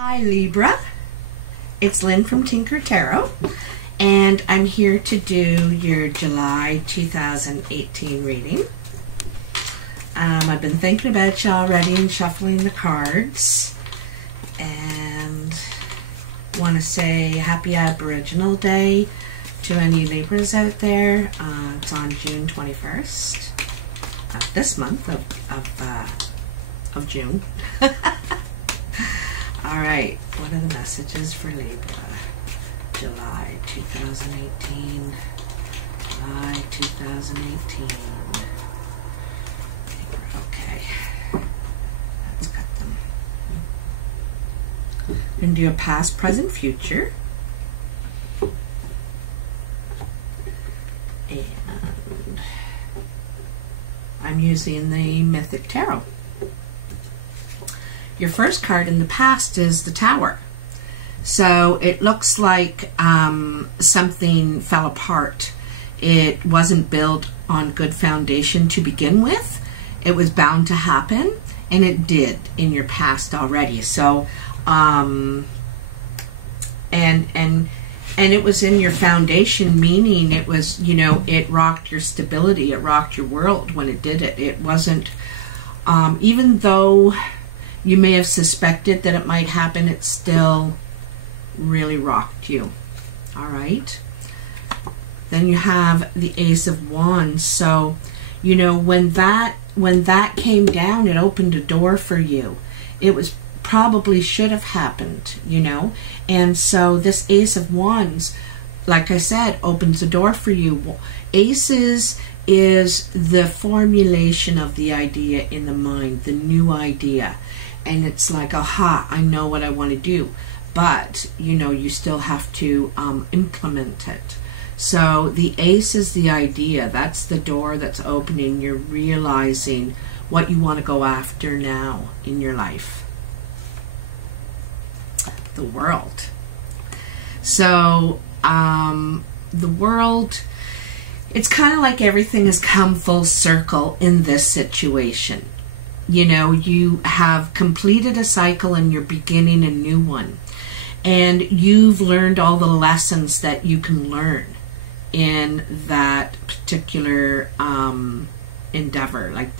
Hi Libra, it's Lynn from Tinker Tarot, and I'm here to do your July 2018 reading. I've been thinking about you already and shuffling the cards, and want to say Happy Aboriginal Day to any Libras out there. It's on June 21st, this month of June. Alright, what are the messages for Libra? July 2018. July 2018. Libra, okay. Let's cut them. I'm going to do a past, present, future. And I'm using the Mythic Tarot. Your first card in the past is the Tower. So it looks like something fell apart. It wasn't built on good foundation to begin with. It was bound to happen, and it did in your past already. So, and it was in your foundation, meaning it was, you know, it rocked your stability, it rocked your world when it did it. It wasn't, even though you may have suspected that it might happen, it still really rocked you. All right. Then you have the Ace of Wands. So, you know, when that came down, it opened a door for you. It was probably should have happened, you know. And so this Ace of Wands, like I said, opens a door for you. Aces is the formulation of the idea in the mind, the new idea. And it's like, aha, I know what I want to do. But, you know, you still have to implement it. So the ace is the idea. That's the door that's opening. You're realizing what you want to go after now in your life. The World. So the World, it's kind of like everything has come full circle in this situation. You know, you have completed a cycle and you're beginning a new one. And you've learned all the lessons that you can learn in that particular endeavor. Like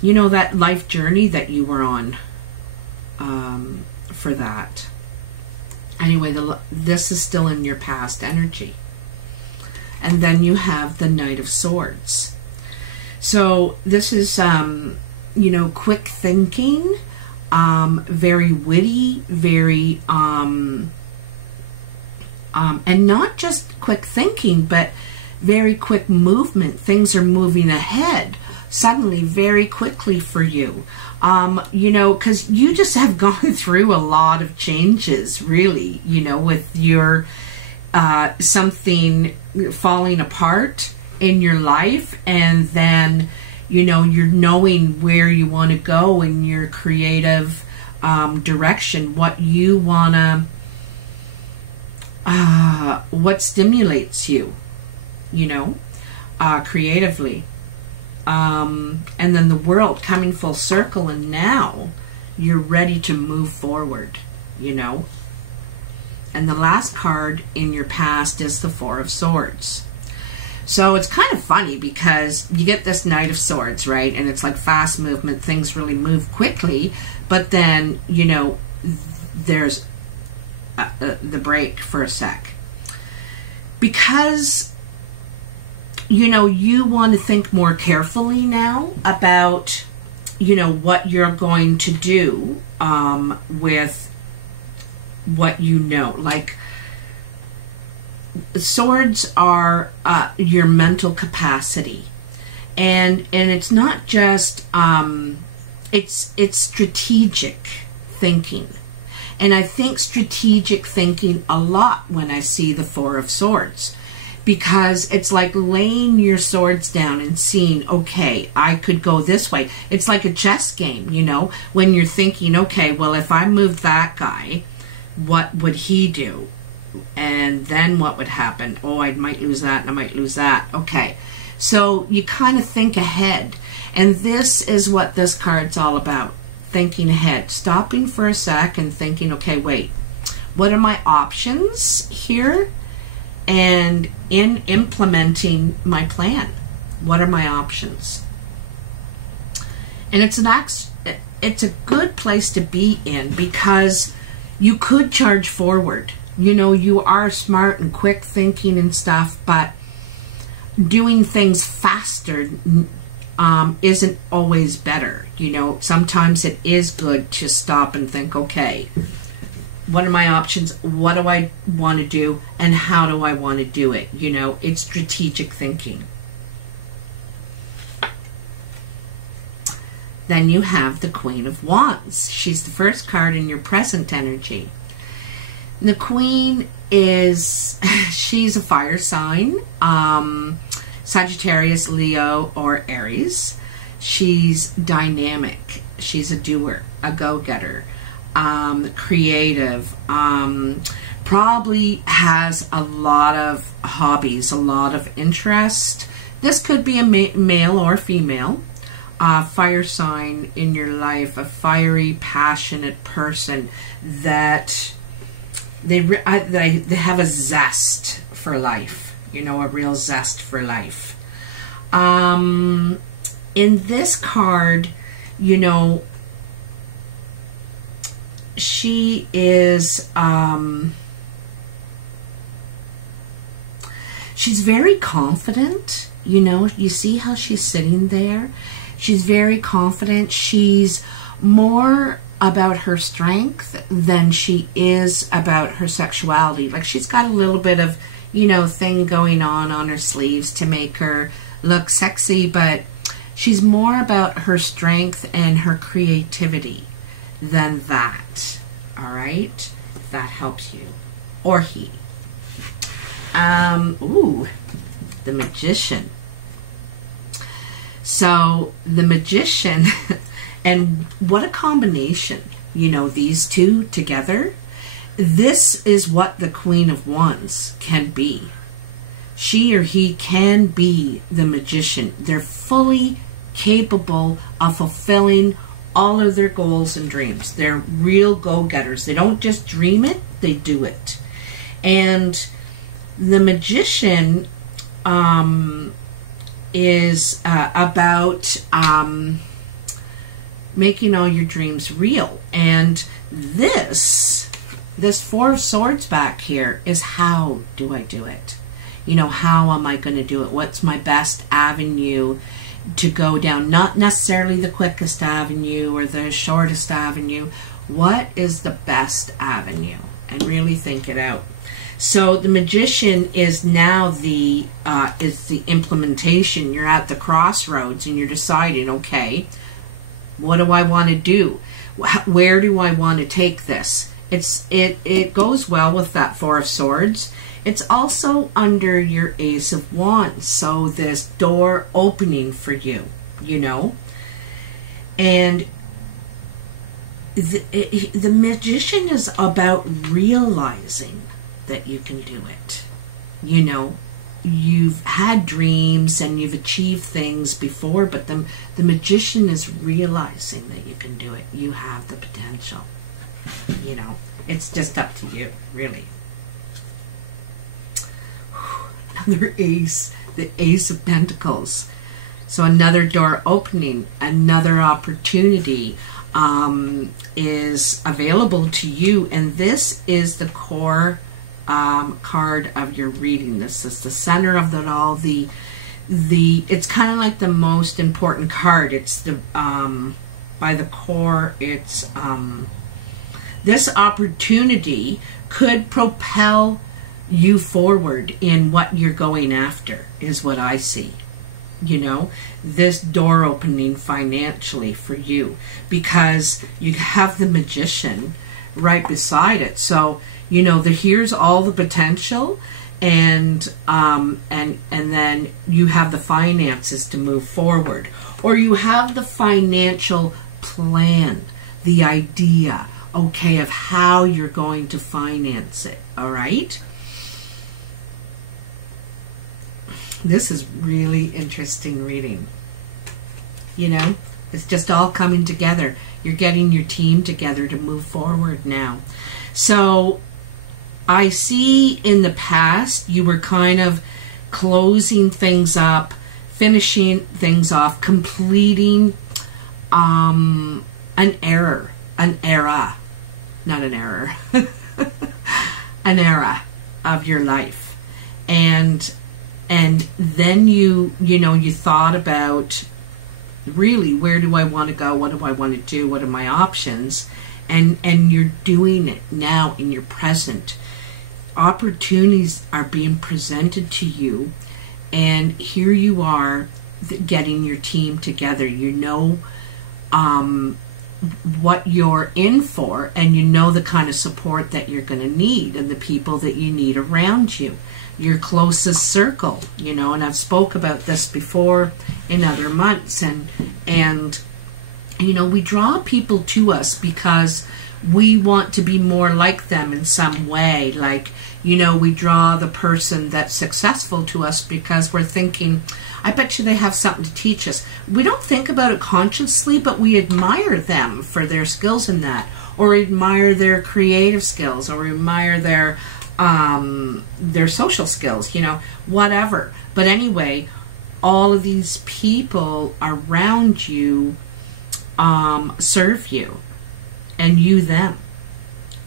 you know, that life journey that you were on for that. Anyway, this is still in your past energy. And then you have the Knight of Swords. So this is, you know, quick thinking, very witty, very, and not just quick thinking, but very quick movement. Things are moving ahead suddenly very quickly for you. You know, because you just have gone through a lot of changes, really, you know, with your something falling apart in your life, and then, you know, you're knowing where you want to go in your creative direction, what you want to, what stimulates you, you know, creatively. And then the World coming full circle, and now you're ready to move forward, you know. And the last card in your past is the Four of Swords. So it's kind of funny because you get this Knight of Swords, right? And it's like fast movement. Things really move quickly. But then, you know, there's the break for a sec. Because, you know, you want to think more carefully now about, you know, what you're going to do with what you know. Like, swords are your mental capacity, and it's not just it's strategic thinking. And I think strategic thinking a lot when I see the Four of Swords, because it's like laying your swords down and seeing, okay, I could go this way. It's like a chess game, you know, when you're thinking, okay, well, if I moved that guy, what would he do? And then what would happen? Oh, I might lose that, and I might lose that. Okay. So you kind of think ahead. And this is what this card's all about. thinking ahead, stopping for a sec and thinking, okay, wait, what are my options here? And in implementing my plan, what are my options? And it's a good place to be in, because you could charge forward. You know, you are smart and quick thinking and stuff, but doing things faster isn't always better. You know, sometimes it is good to stop and think, okay, what are my options? What do I want to do? And how do I want to do it? You know, it's strategic thinking. Then you have the Queen of Wands. She's the first card in your present energy. The Queen is, she's a fire sign, Sagittarius, Leo, or Aries. She's dynamic. She's a doer, a go-getter, creative, probably has a lot of hobbies, a lot of interest. This could be a male or female. Fire sign in your life, a fiery, passionate person that they have a zest for life, you know, a real zest for life. In this card, you know, she is, she's very confident, you know, you see how she's sitting there? She's very confident. She's more about her strength than she is about her sexuality. Like, she's got a little bit of, you know, thing going on her sleeves to make her look sexy, but she's more about her strength and her creativity than that. All right? If that helps you. Or he. Ooh, the Magician. So the Magician, and what a combination, you know, these two together. This is what the Queen of Wands can be. She or he can be the Magician. They're fully capable of fulfilling all of their goals and dreams. They're real go-getters. They don't just dream it, they do it. And the Magician is about making all your dreams real. And this Four of Swords back here is, how do I do it? You know, how am I going to do it? What's my best avenue to go down? Not necessarily the quickest avenue or the shortest avenue. What is the best avenue? And really think it out. So the Magician is now the implementation. You're at the crossroads and you're deciding, okay, what do I want to do? Where do I want to take this? It goes well with that Four of Swords. It's also under your Ace of Wands. So this door opening for you, you know. And the Magician is about realizing that you can do it. You know, you've had dreams and you've achieved things before, but the Magician is realizing that you can do it. You have the potential. You know, it's just up to you, really. Another ace, the Ace of Pentacles. So another door opening, another opportunity is available to you, and this is the core card of your reading. This is the center of it all. It's kind of like the most important card. It's the by the core. It's this opportunity could propel you forward in what you're going after, is what I see. You know, this door opening financially for you, because you have the Magician right beside it. So, you know, here's all the potential, and then you have the finances to move forward, or you have the financial plan, the idea, okay, of how you're going to finance it. All right. This is really interesting reading. You know, it's just all coming together. You're getting your team together to move forward now. So I see in the past you were kind of closing things up, finishing things off, completing an era, not an error, an era of your life. And then you thought about, really, where do I want to go? What do I want to do? What are my options? And you're doing it now in your present. Opportunities are being presented to you, and here you are getting your team together. You know what you're in for, and you know the kind of support that you're going to need and the people that you need around you. Your closest circle, and I've spoke about this before in other months, and we draw people to us because we want to be more like them in some way. Like, we draw the person that's successful to us because we're thinking, I bet you they have something to teach us. We don't think about it consciously, but we admire them for their skills in that, or admire their creative skills, or admire their social skills, whatever. But anyway, all of these people around you serve you, and you them.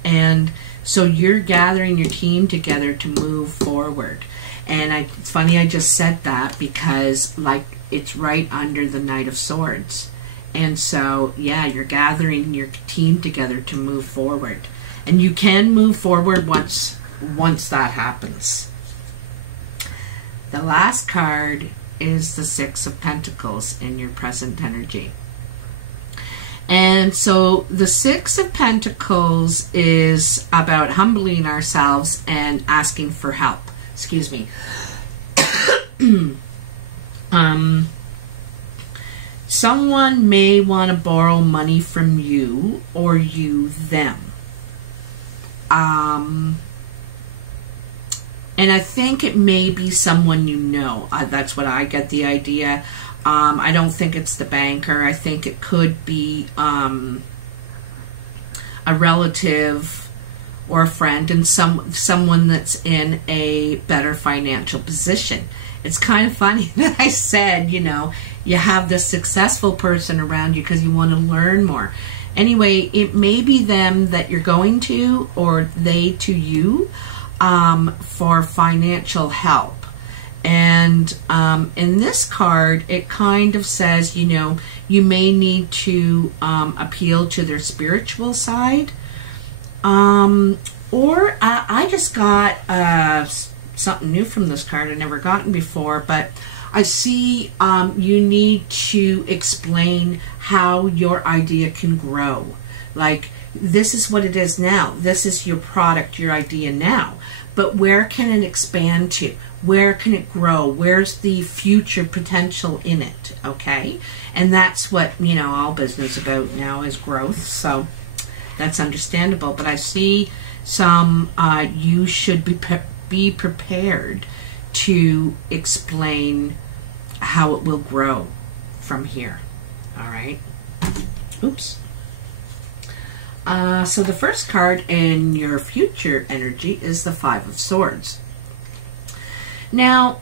And so you're gathering your team together to move forward. And it's funny I just said that because, like, it's right under the Knight of Swords. And so, yeah, you're gathering your team together to move forward. And you can move forward once that happens. The last card is the Six of Pentacles in your present energy. And so the Six of Pentacles is about humbling ourselves and asking for help. Excuse me. Someone may want to borrow money from you, or you them. And I think it may be someone you know. That's what I get the idea. I don't think it's the banker. I think it could be a relative or a friend, and someone that's in a better financial position. It's kind of funny that I said, you have this successful person around you because you want to learn more. Anyway, it may be them that you're going to, or they to you, for financial help. And in this card, it kind of says, you may need to appeal to their spiritual side. Or I just got something new from this card I've never gotten before, but I see you need to explain how your idea can grow. Like, this is what it is now. This is your product, your idea now. But where can it expand to? Where can it grow? Where's the future potential in it? Okay? And that's what, all business about now is growth. So that's understandable. But I see you should be prepared to explain how it will grow from here. All right? Oops. So the first card in your future energy is the Five of Swords. Now,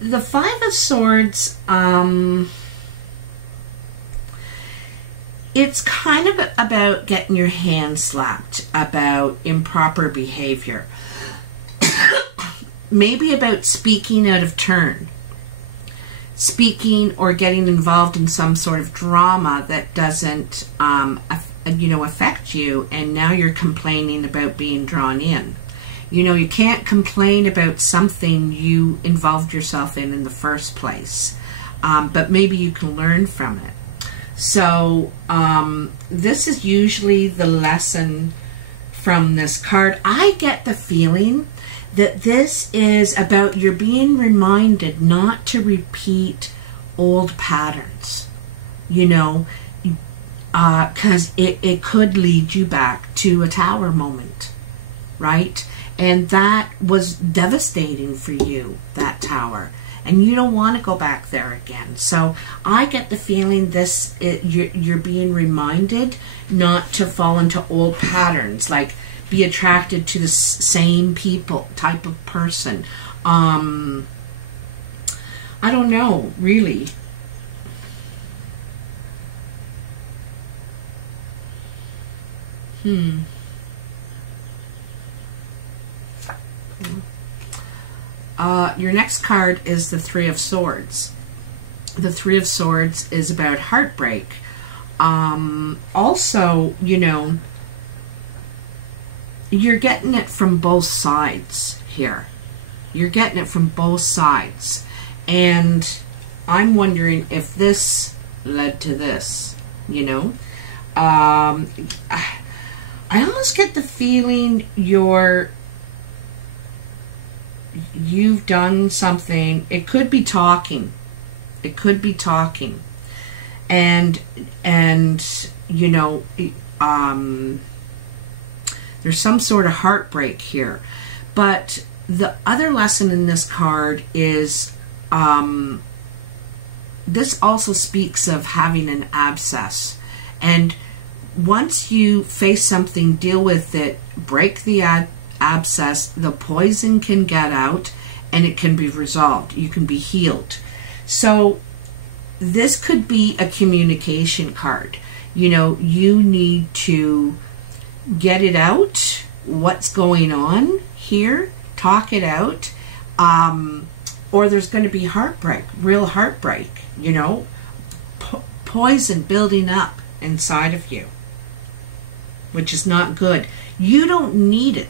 the Five of Swords, it's kind of about getting your hand slapped, about improper behavior. Maybe about speaking out of turn. Speaking or getting involved in some sort of drama that doesn't affect you, and now you're complaining about being drawn in. You can't complain about something you involved yourself in the first place, but maybe you can learn from it. So this is usually the lesson from this card. I get the feeling that this is about you're being reminded not to repeat old patterns, because it could lead you back to a tower moment, right? And that was devastating for you, that tower. and you don't want to go back there again. So I get the feeling you're being reminded not to fall into old patterns, like be attracted to the same people, type of person. I don't know, really. Your next card is the Three of Swords. The Three of Swords is about heartbreak. Also, you know, you're getting it from both sides here. You're getting it from both sides. And I'm wondering if this led to this, you know. I almost get the feeling you've done something. It could be talking. It could be talking. And you know, there's some sort of heartbreak here. But the other lesson in this card is this also speaks of having an abscess. And once you face something, deal with it, break the abscess, the poison can get out and it can be resolved. You can be healed. So this could be a communication card. You know, you need to get it out, what's going on here, talk it out, or there's going to be heartbreak, real heartbreak, you know, poison building up inside of you, which is not good. You don't need it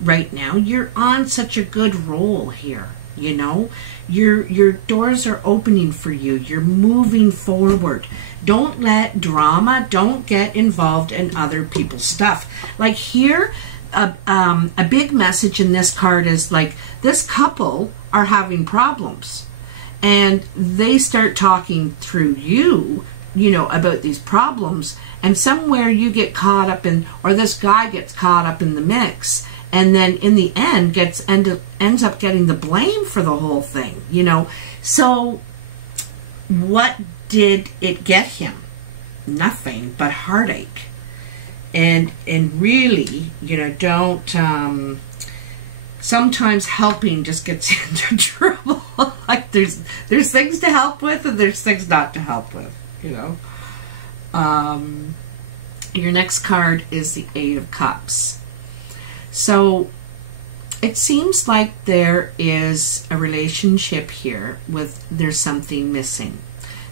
right now. You're on such a good roll here, you know. Your doors are opening for you. You're moving forward. Don't let drama, don't get involved in other people's stuff. Like here, a big message in this card is like, this couple are having problems. And they start talking through you, you know, about these problems. And somewhere you get caught up in, or this guy gets caught up in the mix. And then in the end ends up getting the blame for the whole thing, you know. So what did it get him? Nothing but heartache. And really, you know, don't sometimes helping just gets into trouble. Like there's things to help with and there's things not to help with, you know. Your next card is the Eight of Cups. So it seems like there is a relationship here with there's something missing.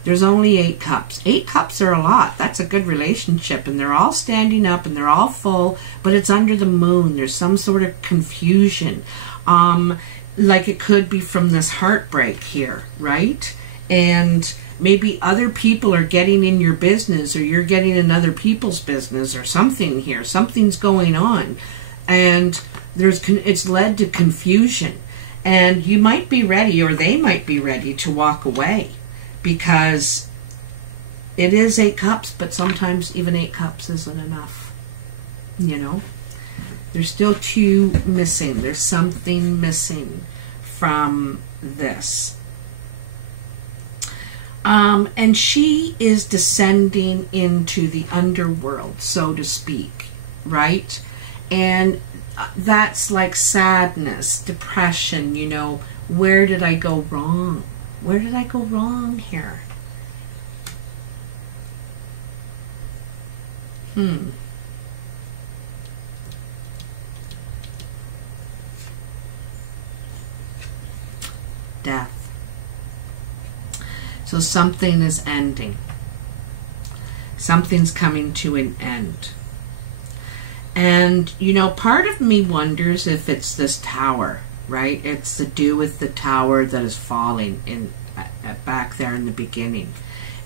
There's only 8 cups. 8 cups are a lot. That's a good relationship. And they're all standing up and they're all full, but it's under the moon. There's some sort of confusion. Like it could be from this heartbreak here, right? And maybe other people are getting in your business or you're getting in other people's business or something here. Something's going on. And it's led to confusion. And you might be ready, or they might be ready to walk away. Because it is 8 cups, but sometimes even 8 cups isn't enough. You know? There's still 2 missing. There's something missing from this. And she is descending into the underworld, so to speak, right? And that's like sadness, depression, you know. Where did I go wrong? Where did I go wrong here? Death. So something is ending. Something's coming to an end. And, you know, part of me wonders if it's this tower, right? It's to do with the tower that is falling in back there in the beginning.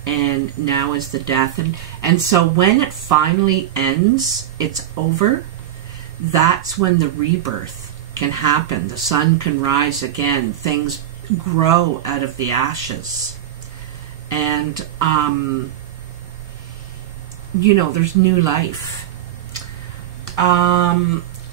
And now is the death. And so when it finally ends, it's over, that's when the rebirth can happen. The sun can rise again. Things grow out of the ashes. And, you know, there's new life.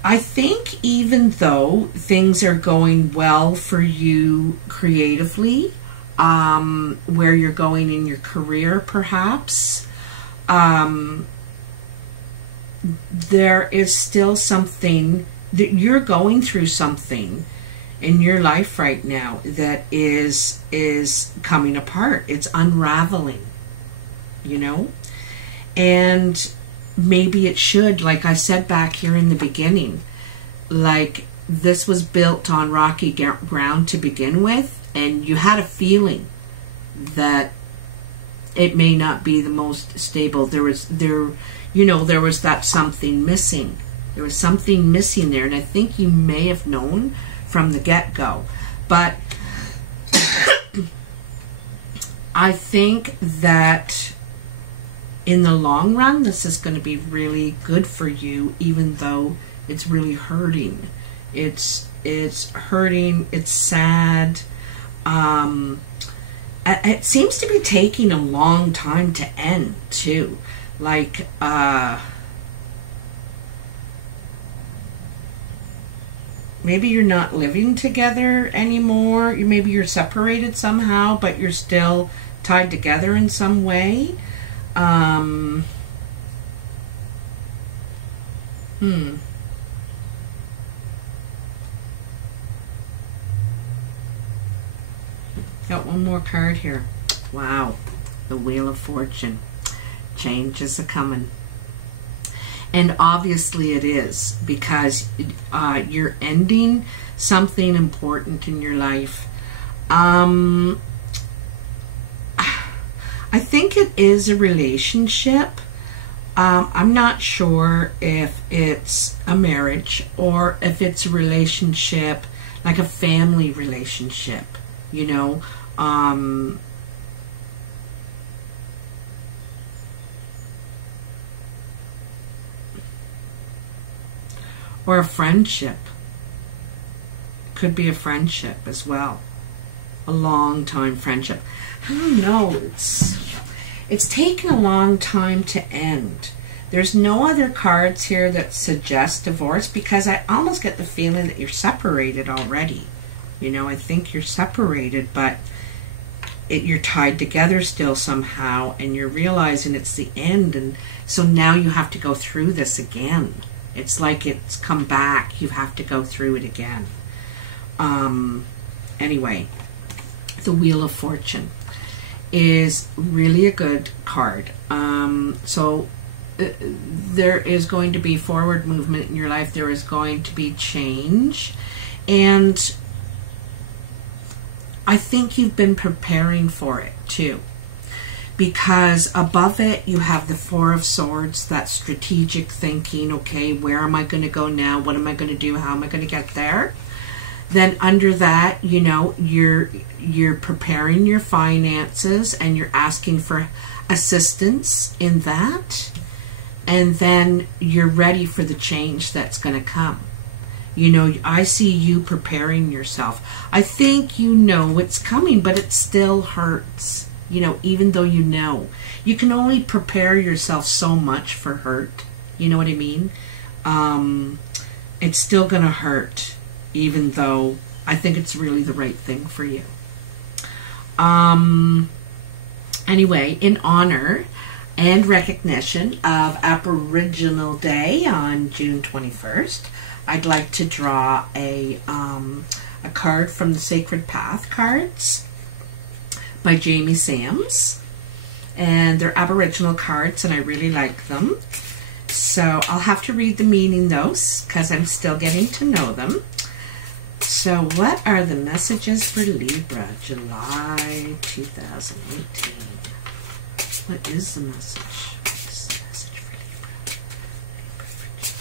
I think even though things are going well for you creatively, where you're going in your career perhaps, there is still something that you're going through, something in your life right now that is coming apart. It's unraveling, you know? And maybe it should, like I said back here in the beginning, like this was built on rocky ground to begin with, and you had a feeling that it may not be the most stable. There was that something missing. There was something missing there, and I think you may have known from the get-go. But I think that in the long run, this is going to be really good for you, even though it's really hurting. It's hurting. It's sad. It seems to be taking a long time to end, too. Like, maybe you're not living together anymore. Maybe you're separated somehow, but you're still tied together in some way. Got one more card here. Wow. The Wheel of Fortune. Change is a-coming. And obviously it is, because you're ending something important in your life. I think it is a relationship. I'm not sure if it's a marriage or if it's a relationship, like a family relationship, you know. Or a friendship. Could be a friendship as well. A long time friendship. I don't know. It's taken a long time to end. There's no other cards here that suggest divorce, because I almost get the feeling that you're separated already. You know, I think you're separated, but you're tied together still somehow, and you're realizing it's the end, and so now you have to go through this again. It's like it's come back. You have to go through it again. Anyway, the Wheel of Fortune is really a good card. There is going to be forward movement in your life. There is going to be change. And I think you've been preparing for it too. Because above it, you have the Four of Swords, that strategic thinking. Okay, where am I going to go now? What am I going to do? How am I going to get there? Then under that, you know, you're preparing your finances, and you're asking for assistance in that. And then you're ready for the change that's going to come. You know, I see you preparing yourself. I think you know it's coming, but it still hurts. You know, even though you know. You can only prepare yourself so much for hurt. You know what I mean? It's still going to hurt, even though I think it's really the right thing for you. Anyway, in honor and recognition of Aboriginal Day on June 21st, I'd like to draw a card from the Sacred Path cards by Jamie Sams, and they're Aboriginal cards, and I really like them. So I'll have to read the meaning though, because I'm still getting to know them. So what are the messages for Libra, July 2018? What is the message? What is the message for Libra? Libra for July.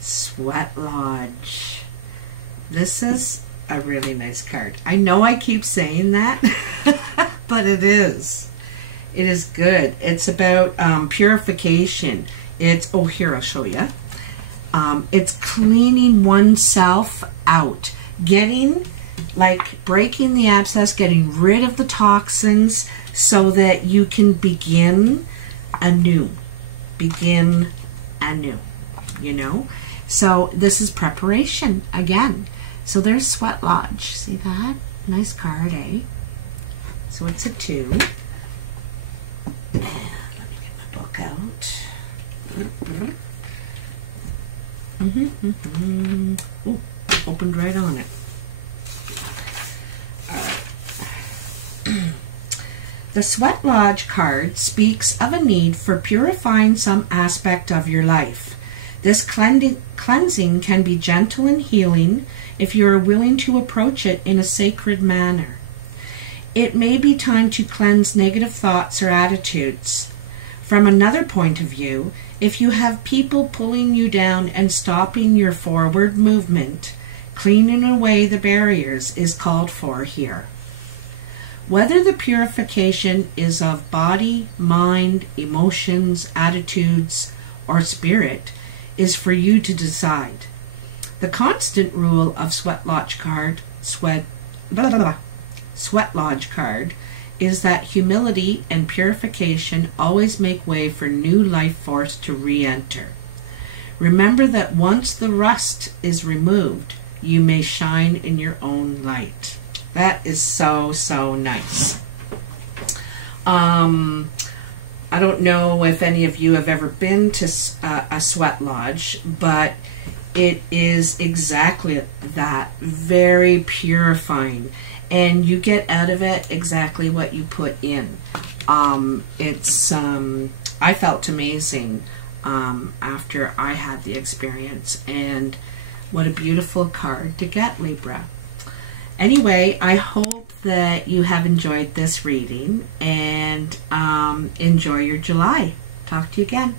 Sweat Lodge. This is a really nice card. I know I keep saying that, but it is. It is good. It's about purification. It's, oh, here, I'll show you. It's cleaning oneself out, breaking the abscess, getting rid of the toxins so that you can begin anew, you know. So this is preparation again. So there's Sweat Lodge. See that? Nice card, eh? So it's a 2. And let me get my book out. Ooh, opened right on it. The Sweat Lodge card speaks of a need for purifying some aspect of your life. This cleansing can be gentle and healing if you are willing to approach it in a sacred manner. It may be time to cleanse negative thoughts or attitudes. From another point of view, if you have people pulling you down and stopping your forward movement, cleaning away the barriers is called for here. Whether the purification is of body, mind, emotions, attitudes, or spirit is for you to decide. The constant rule of Sweat Lodge card is that humility and purification always make way for new life force to re-enter. Remember that once the rust is removed, you may shine in your own light. That is so, so nice. I don't know if any of you have ever been to a Sweat Lodge, but it is exactly that, very purifying. And you get out of it exactly what you put in. I felt amazing after I had the experience. And what a beautiful card to get, Libra. Anyway, I hope that you have enjoyed this reading and enjoy your July. Talk to you again.